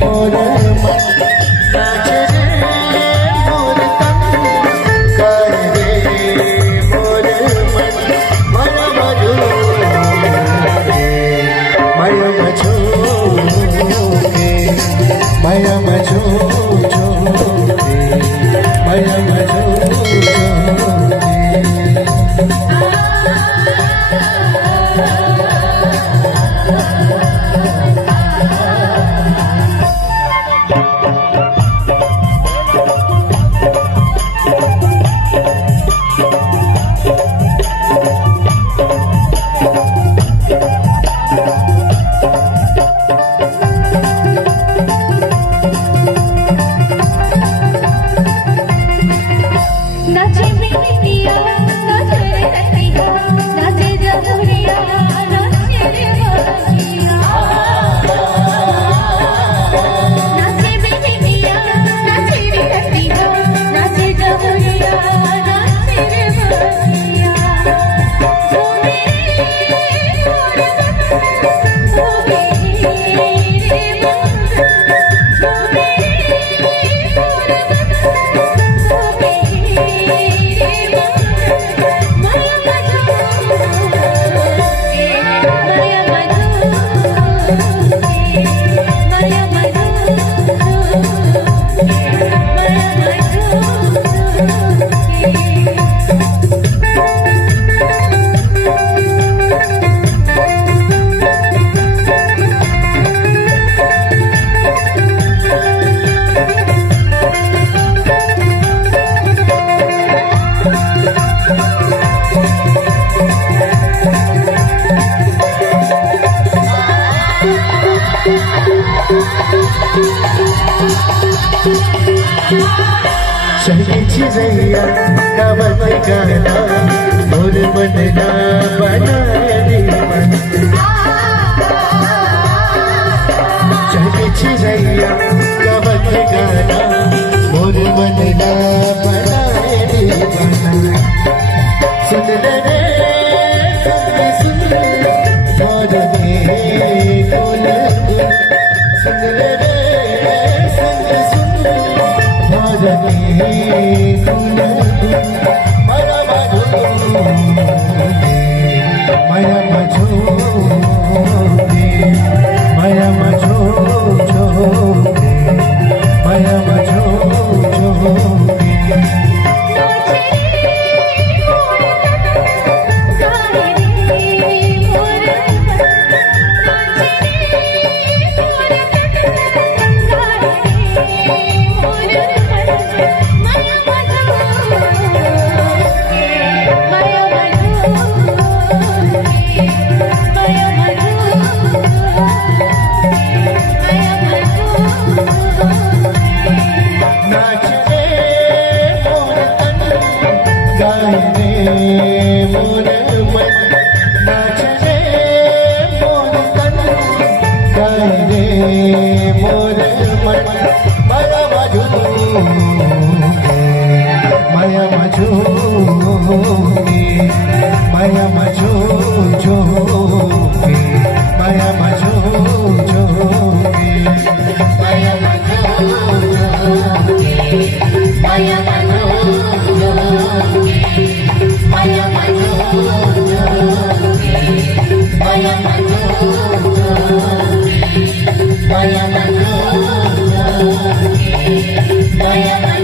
मोर मन नाच रे मोर तन गाय रे मोर मन मन मधु माया मझू माया मझू माया मझू नाचे बिटिया नाचे रे रतिया नाचे जहुरिया नाचे रे बगिया नाचे बिटिया नाचे रे रतिया नाचे जहुरिया नाचे रे बगिया झूमे झूमे रे झूमे चली चिड़ैया गावत गाना मोर मन ना बनाए दीवाना चली चिड़ैया गावत गाना मोर मन ना बनाए दीवाना सुन रे सुन मोर के बोल सुन रे माया मझू माया मझू माया मझू मोर मन नाच रे मोर तन गाय रे मोर मन माया मझू माया मझू माया मझू माया मझू माया Maya